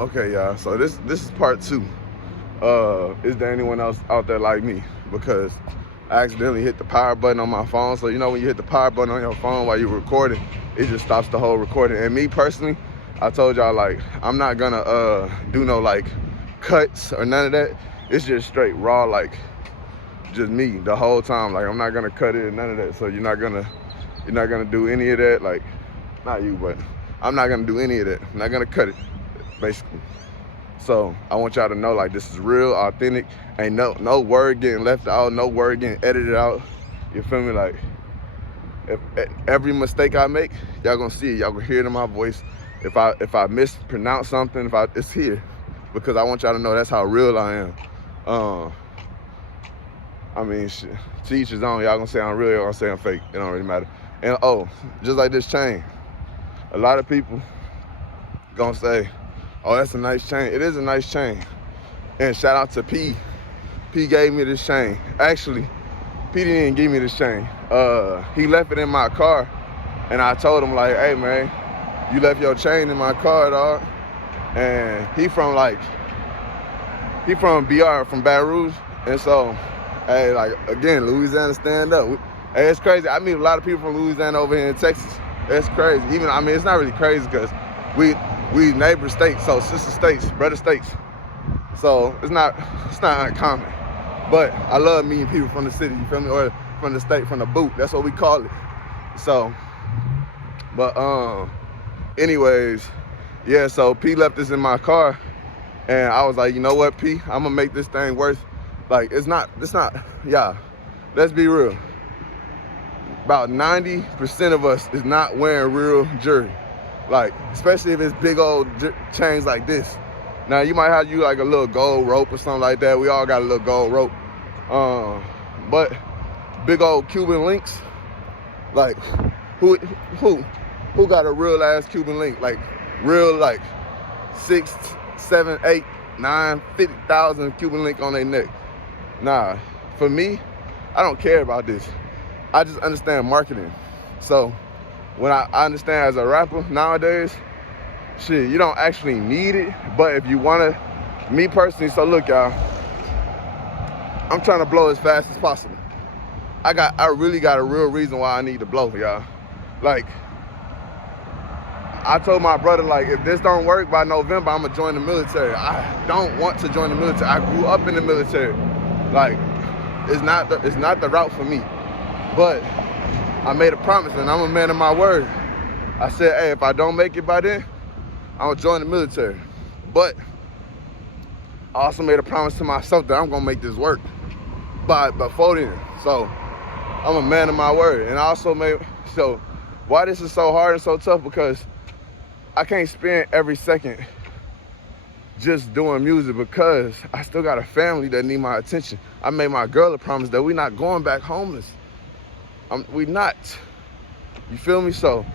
Okay, y'all. So this is part 2. Is there anyone else out there like me? Because I accidentally hit the power button on my phone. So you know when you hit the power button on your phone while you're recording, it just stops the whole recording. And me personally, I told y'all like I'm not gonna do no like cuts or none of that. It's just straight raw, like just me the whole time. Like I'm not gonna cut it, none of that. So you're not gonna do any of that. Like not you, but I'm not gonna do any of that. I'm not gonna cut it, basically. So I want y'all to know like this is real, authentic. Ain't no word getting left out, no word getting edited out. You feel me? Like if every mistake I make, y'all gonna see it. Y'all gonna hear it in my voice. If I mispronounce something, it's here, because I want y'all to know that's how real I am. I mean, shit, to each his own. Y'all gonna say I'm real, y'all gonna say I'm fake. It don't really matter. And just like this chain, a lot of people gonna say, oh, that's a nice chain. It is a nice chain. And shout out to P. P gave me this chain. Actually, P didn't give me this chain. He left it in my car, and I told him like, hey man, you left your chain in my car, dog. And he from BR, from Baton Rouge. And so, hey, like again, Louisiana stand up. Hey, it's crazy. I meet a lot of people from Louisiana over here in Texas. It's crazy. I mean, it's not really crazy because we neighbor states, so sister states, brother states. So it's not uncommon. But I love meeting people from the city, you feel me? Or from the state, from the boot. That's what we call it. So, but anyways, yeah, so P left this in my car, and I was like, you know what, P, I'm gonna make this thing worth, like, it's not, yeah, let's be real. About 90% of us is not wearing real jewelry. Like, especially if it's big old chains like this. Now, you might have like a little gold rope or something like that. We all got a little gold rope. But big old Cuban links, like, who got a real ass Cuban link? Like, real, like, 6, 7, 8, 9, 50,000 Cuban link on their neck. Nah, for me, I don't care about this. I just understand marketing. So, when I understand as a rapper nowadays, shit, you don't actually need it, but if you wanna, me personally, so look y'all, I'm trying to blow as fast as possible. I really got a real reason why I need to blow, y'all. Like, I told my brother, like, if this don't work by November, I'm gonna join the military. I don't want to join the military. I grew up in the military. Like, it's not the route for me. But I made a promise, and I'm a man of my word. I said, hey, if I don't make it by then, I'm gonna join the military. But I also made a promise to myself that I'm gonna make this work before then. So I'm a man of my word. And I also so why this is so hard and so tough, because I can't spend every second just doing music, because I still got a family that need my attention. I made my girl a promise that we're not going back homeless. We not. You feel me? So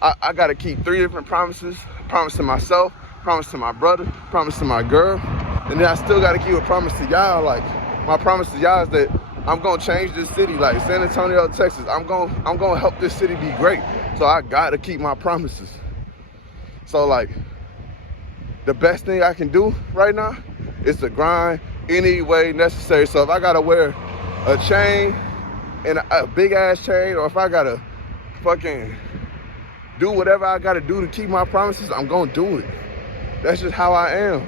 I gotta keep 3 different promises. Promise to myself, promise to my brother, promise to my girl. And then I still gotta keep a promise to y'all. Like, my promise to y'all is that I'm gonna change this city, like San Antonio, Texas. I'm gonna help this city be great. So I gotta keep my promises. So like, the best thing I can do right now is to grind any way necessary. So if I gotta wear a chain, and a big ass chain, or if I gotta fucking do whatever I gotta do to keep my promises, I'm gonna do it. That's just how I am.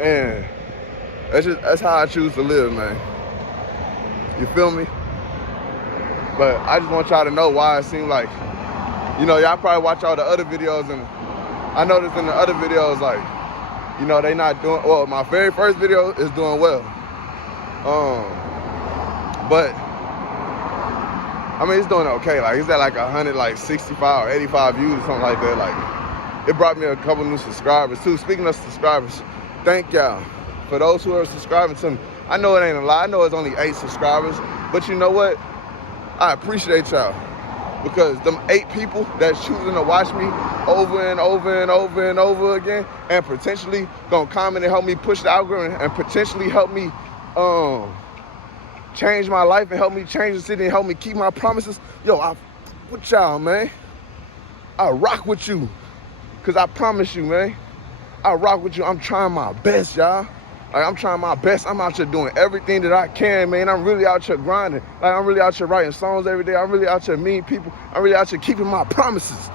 And that's how I choose to live, man. You feel me? But I just want y'all to know why it seems like, you know, y'all probably watch all the other videos, and I noticed in the other videos, like, you know, they not doing, well, my very first video is doing well. But I mean, it's doing okay. Like, it's at like 165 or 85 views or something like that. Like, it brought me a couple new subscribers too. Speaking of subscribers, thank y'all for those who are subscribing to me. I know it ain't a lot. I know it's only 8 subscribers, but you know what? I appreciate y'all, because them 8 people that's choosing to watch me over and over and over and over again, and potentially gonna comment and help me push the algorithm, and potentially help me change my life, and help me change the city, and help me keep my promises. Yo, I with y'all, man. I rock with you, because I promise you, man, I rock with you. I'm trying my best, y'all. Like, I'm trying my best. I'm out here doing everything that I can, man. I'm really out here grinding. Like, I'm really out here writing songs every day. I'm really out here meeting people. I'm really out here keeping my promises.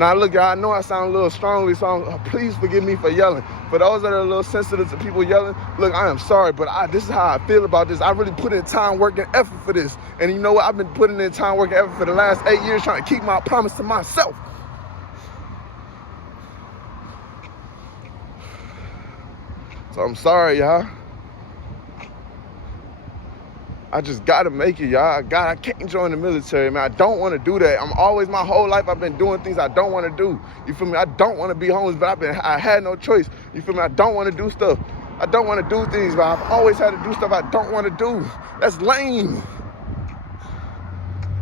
Now, look, y'all, I know I sound a little strongly, so please forgive me for yelling. For those that are a little sensitive to people yelling, look, I am sorry, but this is how I feel about this. I really put in time, work, and effort for this. And you know what? I've been putting in time, work, and effort for the last 8 years trying to keep my promise to myself. So I'm sorry, y'all. I just gotta make it, y'all. I can't join the military, man. I don't want to do that. My whole life I've been doing things I don't want to do. You feel me? I don't want to be homeless, but I had no choice. You feel me? I don't want to do stuff. I don't want to do things, but I've always had to do stuff I don't want to do. That's lame.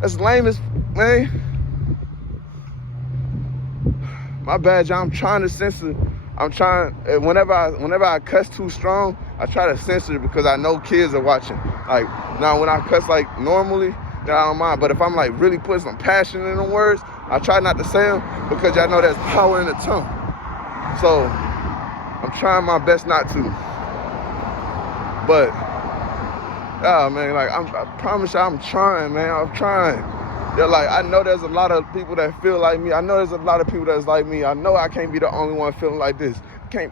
That's lame as, man. My bad, y'all. I'm trying to censor. Whenever I cuss too strong, I try to censor it because I know kids are watching. Like, now when I cuss like normally, then I don't mind. But if I'm like really putting some passion in the words, I try not to say them because y'all know there's power in the tongue. So I'm trying my best not to. But, yeah, man, like I promise y'all I'm trying, man. I'm trying. They're like, I know there's a lot of people that feel like me. I know there's a lot of people that's like me. I know I can't be the only one feeling like this.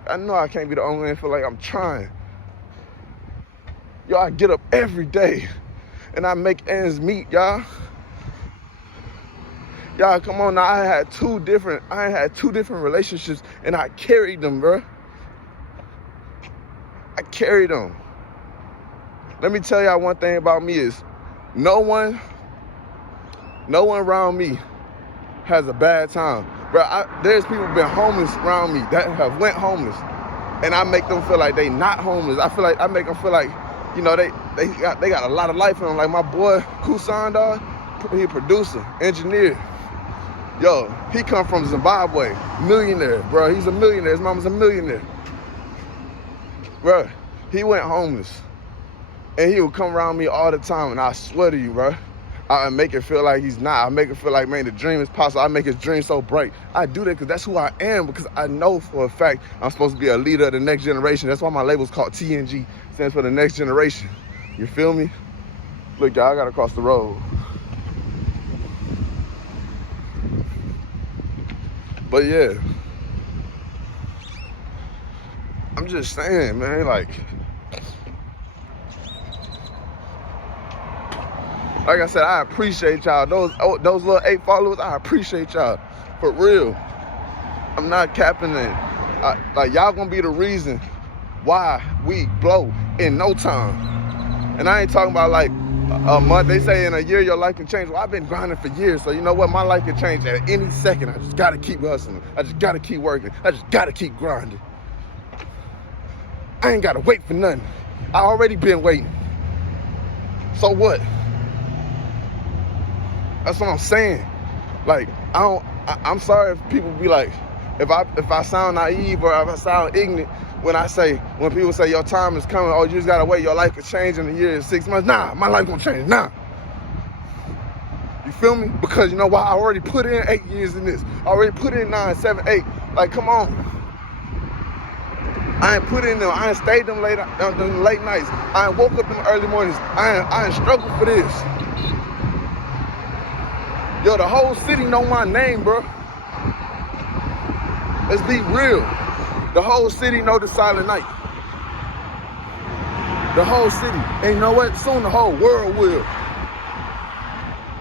I know I can't be the only one feel like I'm trying. Yo, I get up every day and I make ends meet, y'all. Y'all, come on now. I had two different relationships and I carried them, bro. I carried them. Let me tell y'all one thing about me is no one around me has a bad time. Bro, there's people been homeless around me that have went homeless. And I make them feel like they not homeless. I make them feel like, you know, they got a lot of life in them. Like my boy, Kusan, dog, he a producer, engineer. Yo, he come from Zimbabwe, millionaire, bro. He's a millionaire, his mama's a millionaire. Bro, he went homeless. And he would come around me all the time, and I swear to you, bro, I make it feel like he's not. I make it feel like, man, the dream is possible. I make his dream so bright. I do that because that's who I am, because I know for a fact I'm supposed to be a leader of the next generation. That's why my label's called TNG, stands for the next generation. You feel me? Look, y'all, I gotta cross the road. But yeah, I'm just saying, man, like I said, I appreciate y'all. Those little 8 followers, I appreciate y'all. For real. I'm not capping it. Like, y'all gonna be the reason why we blow in no time. And I ain't talking about like a month. They say in a year your life can change. Well, I've been grinding for years, so you know what? My life can change at any second. I just gotta keep hustling. I just gotta keep working. I just gotta keep grinding. I ain't gotta wait for nothing. I already been waiting. So what? That's what I'm saying. Like, I'm sorry if people be like, if I sound naive or if I sound ignorant when people say your time is coming, oh, you just gotta wait, your life could change in a year and 6 months. Nah, my life gonna change now. You feel me? Because you know why? I already put in 8 years in this. I already put in 9, 7, 8. Like, come on. I ain't put in them. I ain't stayed them late nights. I ain't woke up them early mornings. I ain't struggled for this. Yo, the whole city know my name, bro. Let's be real. The whole city know the Silent Night. The whole city. And you know what? Soon the whole world will.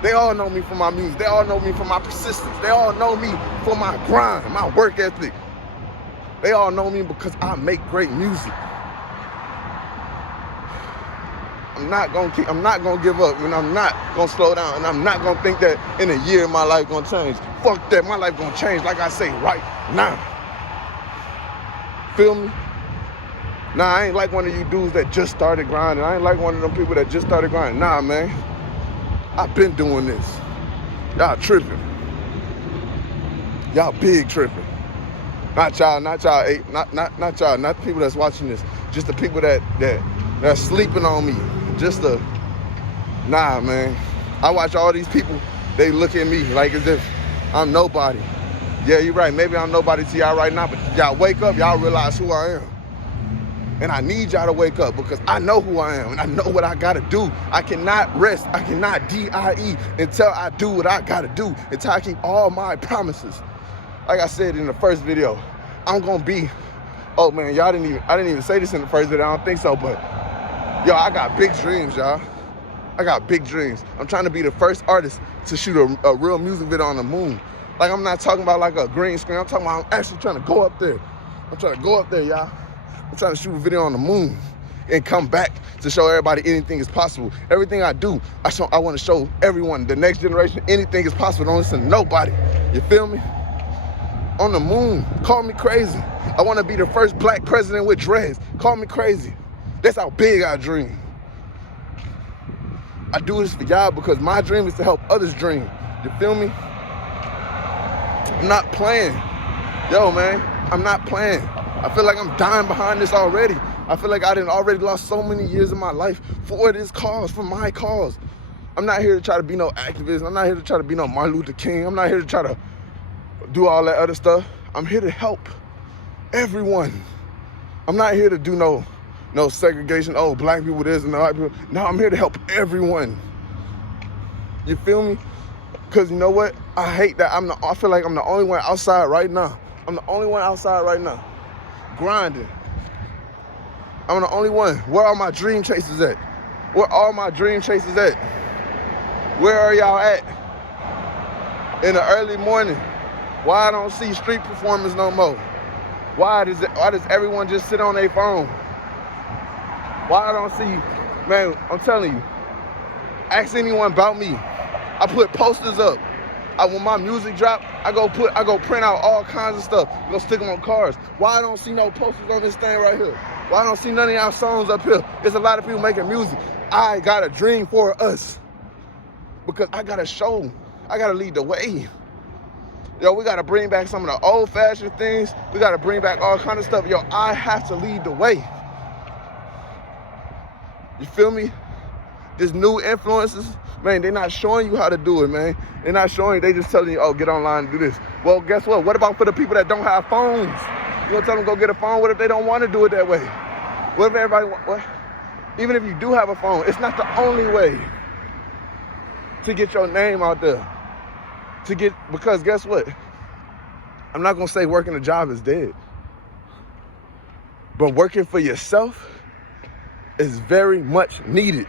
They all know me for my music. They all know me for my persistence. They all know me for my grind, my work ethic. They all know me because I make great music. I'm not gonna give up, and I'm not gonna slow down, and I'm not gonna think that in a year my life gonna change. Fuck that, my life gonna change, like I say, right now. Feel me? Nah, I ain't like one of you dudes that just started grinding. I ain't like one of them people that just started grinding. Nah, man. I've been doing this. Y'all tripping. Y'all big tripping. Not y'all, not y'all, not y'all, not the people that's watching this. Just the people that's sleeping on me. Nah, man. I watch all these people, they look at me like as if I'm nobody. Yeah, you're right. Maybe I'm nobody to y'all right now, but y'all wake up, y'all realize who I am. And I need y'all to wake up because I know who I am and I know what I gotta do. I cannot rest. I cannot DIE until I do what I gotta do, until I keep all my promises. Like I said in the first video, I'm gonna be, oh man, I didn't even say this in the first video, I don't think so, but yo, I got big dreams, y'all. I got big dreams. I'm trying to be the first artist to shoot a real music video on the moon. Like, I'm not talking about like a green screen. I'm talking about I'm actually trying to go up there. I'm trying to go up there, y'all. I'm trying to shoot a video on the moon and come back to show everybody anything is possible. Everything I do, I want to show everyone, the next generation, anything is possible. Don't listen to nobody. You feel me? On the moon, call me crazy. I want to be the first black president with dreads. Call me crazy. That's how big I dream. I do this for y'all because my dream is to help others dream. You feel me? I'm not playing. Yo, man, I'm not playing. I feel like I'm dying behind this already. I feel like I done already lost so many years of my life for this cause, for my cause. I'm not here to try to be no activist. I'm not here to try to be no Martin Luther King. I'm not here to try to do all that other stuff. I'm here to help everyone. I'm not here to do no segregation. Oh, black people this and white people. No, I'm here to help everyone. You feel me? Because you know what? I hate that I feel like I'm the only one outside right now. I'm the only one outside right now. Grinding. I'm the only one. Where are my dream chasers at? Where are my dream chasers at? Where are y'all at? In the early morning. Why I don't see street performers no more? Why does everyone just sit on their phone? Why I don't see, man, I'm telling you, ask anyone about me. I put posters up. When my music drop, I go print out all kinds of stuff, go stick them on cars. Why I don't see no posters on this thing right here? Why I don't see none of y'all songs up here? There's a lot of people making music. I got a dream for us because I gotta show, I gotta lead the way. Yo, we gotta bring back some of the old fashioned things. We gotta bring back all kind of stuff. Yo, I have to lead the way. You feel me? This new influences, man, they're not showing you how to do it, man. They're not showing you, they just telling you, oh, get online and do this. Well, guess what? What about for the people that don't have phones? You gonna tell them go get a phone? What if they don't want to do it that way? What if everybody, what? Even if you do have a phone, it's not the only way to get your name out there. Because guess what? I'm not gonna say working a job is dead. But working for yourself is very much needed.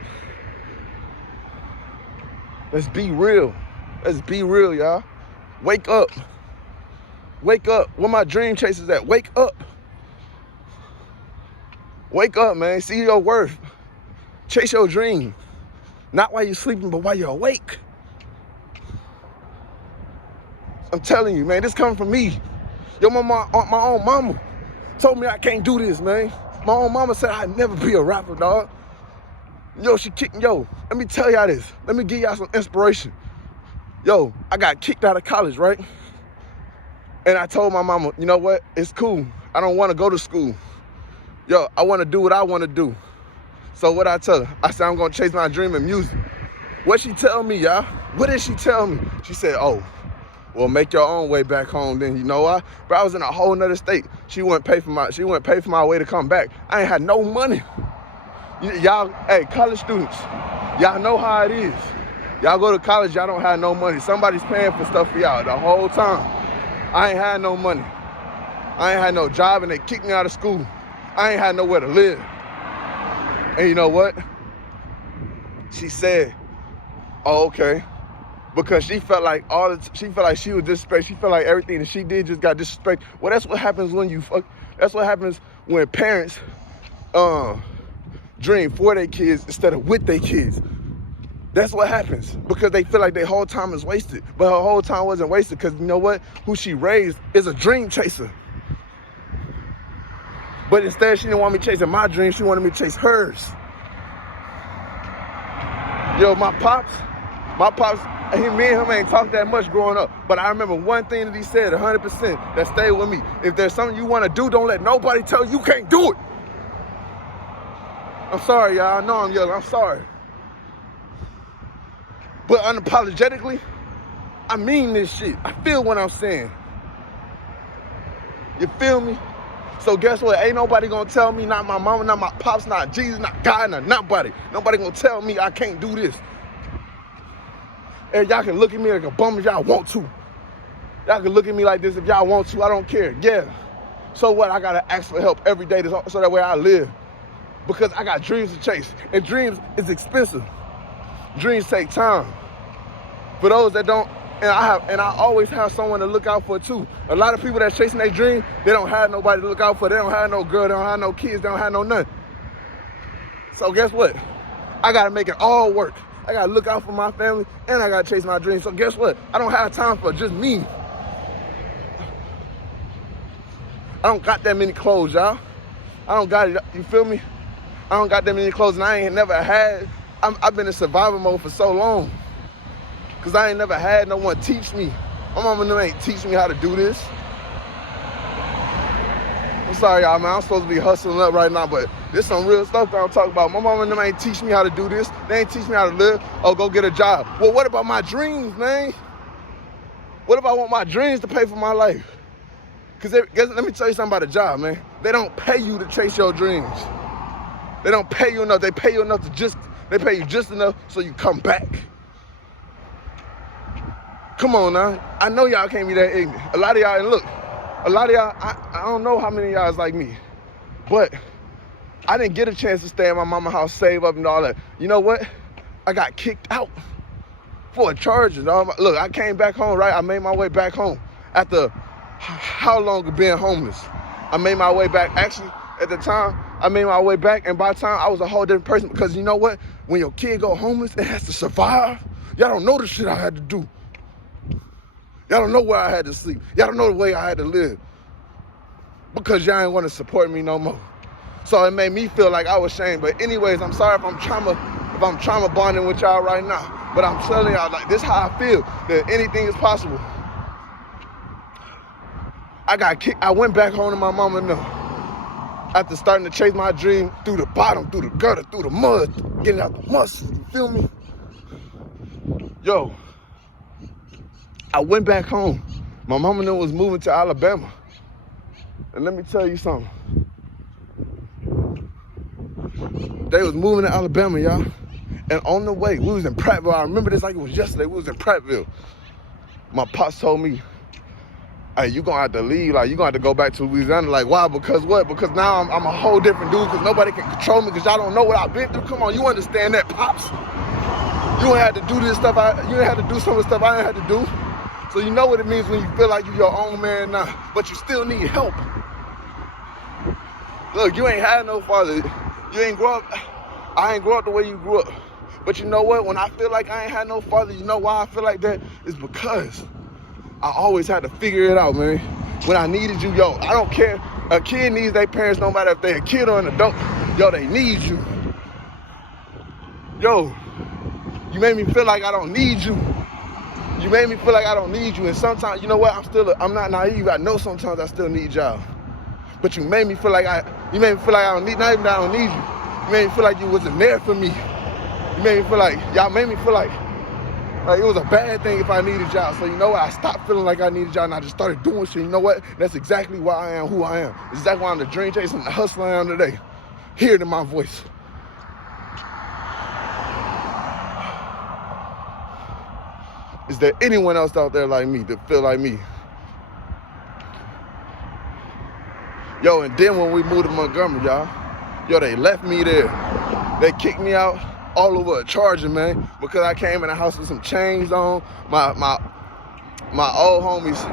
Let's be real. Let's be real, y'all. Wake up. Wake up. Where my dream chasers at? Wake up. Wake up, man. See your worth. Chase your dream. Not while you're sleeping, but while you're awake. I'm telling you, man, this coming from me. Yo, my own mama told me I can't do this, man. My own mama said I'd never be a rapper, dog. Yo, let me tell y'all this. Let me give y'all some inspiration. Yo, I got kicked out of college, right? And I told my mama, you know what? It's cool. I don't want to go to school. Yo, I want to do what I want to do. So what I tell her? I said, I'm going to chase my dream in music. What she tell me, y'all? What did she tell me? She said, oh, well, make your own way back home then. You know why? But I was in a whole nother state. She wouldn't pay for my way to come back. I ain't had no money. Y'all, hey, college students, y'all know how it is. Y'all go to college, y'all don't have no money. Somebody's paying for stuff for y'all the whole time. I ain't had no money. I ain't had no job and they kicked me out of school. I ain't had nowhere to live. And you know what? She said, oh, okay. Because she felt like she was disrespected. She felt like everything that she did just got disrespected. Well, that's what happens when you fuck. That's what happens when parents dream for their kids instead of with their kids. That's what happens because they feel like their whole time is wasted. But her whole time wasn't wasted because you know what? Who she raised is a dream chaser. But instead, she didn't want me chasing my dreams. She wanted me to chase hers. Yo, my pops, me and him ain't talked that much growing up. But I remember one thing that he said 100% that stayed with me. If there's something you want to do, don't let nobody tell you can't do it. I'm sorry, y'all. I know I'm yelling. I'm sorry. But unapologetically, I mean this shit. I feel what I'm saying. You feel me? So guess what? Ain't nobody gonna tell me, not my mama, not my pops, not Jesus, not God, not nobody. Nobody gonna tell me I can't do this. And y'all can look at me like a bum if y'all want to. Y'all can look at me like this if y'all want to. I don't care. Yeah. So what? I gotta ask for help every day so that way I live. Because I got dreams to chase. And dreams is expensive. Dreams take time. For those that don't, and I always have someone to look out for too. A lot of people that's chasing their dream, they don't have nobody to look out for. They don't have no girl, they don't have no kids, they don't have no nothing. So guess what? I gotta make it all work. I gotta look out for my family and I gotta chase my dreams. So guess what? I don't have time for just me. I don't got that many clothes, y'all. I don't got it, you feel me? I don't got that many clothes and I ain't never had, I've been in survival mode for so long. Cause I ain't never had no one teach me. My mama ain't teach me how to do this. I'm sorry, y'all, man. I'm supposed to be hustling up right now, but this some real stuff that I'm talking about. My mama ain't teach me how to do this. They ain't teach me how to live or go get a job. Well, what about my dreams, man? What if I want my dreams to pay for my life? Cause let me tell you something about a job, man. They don't pay you to chase your dreams. They don't pay you enough. They pay you enough they pay you just enough so you come back. Come on now. I know y'all can't be that ignorant. A lot of y'all, and look, a lot of y'all, I don't know how many of y'all is like me, but I didn't get a chance to stay at my mama's house, save up and all that. You know what? I got kicked out for a charge. Look, I came back home, right? I made my way back home after how long of being homeless. I made my way back. Actually, at the time, I made my way back, and by the time, I was a whole different person because you know what? When your kid go homeless, it has to survive. Y'all don't know the shit I had to do. Y'all don't know where I had to sleep. Y'all don't know the way I had to live. Because y'all ain't want to support me no more. So it made me feel like I was ashamed. But anyways, I'm sorry if I'm trauma bonding with y'all right now. But I'm telling y'all, like, this is how I feel, that anything is possible. I got kicked. I went back home to my mama now. After starting to chase my dream through the bottom, through the gutter, through the mud, getting out the muscles, you feel me? Yo. I went back home. My mama was moving to Alabama. And let me tell you something. They was moving to Alabama, y'all. And on the way, we was in Prattville. I remember this like it was yesterday. We was in Prattville. My pops told me, hey, you gonna have to leave. Like, you gonna have to go back to Louisiana. Like, why? Because what? Because now I'm a whole different dude because nobody can control me because y'all don't know what I've been through. Come on, you understand that, Pops? You ain't had to do this stuff. You ain't had to do some of the stuff I ain't had to do. So you know what it means when you feel like you're your own man now, but you still need help. Look, you ain't had no father. You ain't grow up. I ain't grow up the way you grew up. But you know what? When I feel like I ain't had no father, you know why I feel like that? It's because I always had to figure it out, man. When I needed you, yo, I don't care. A kid needs their parents no matter if they're a kid or an adult. Yo, they need you. Yo, you made me feel like I don't need you. You made me feel like I don't need you, and sometimes, you know what? I'm not naive. I know sometimes I still need y'all, but you made me feel like I don't need. Not even that I don't need you. You made me feel like you wasn't there for me. You made me feel like y'all made me feel like it was a bad thing if I needed y'all. So you know what? I stopped feeling like I needed y'all, and I just started doing shit. You know what? That's exactly why I am who I am. It's exactly why I'm the dream chaser and the hustler I am today. Hear it in my voice. Is there anyone else out there like me that feel like me? Yo, and then when we moved to Montgomery, y'all, yo, they left me there. They kicked me out all over a charger, man, because I came in the house with some chains on. My old homies,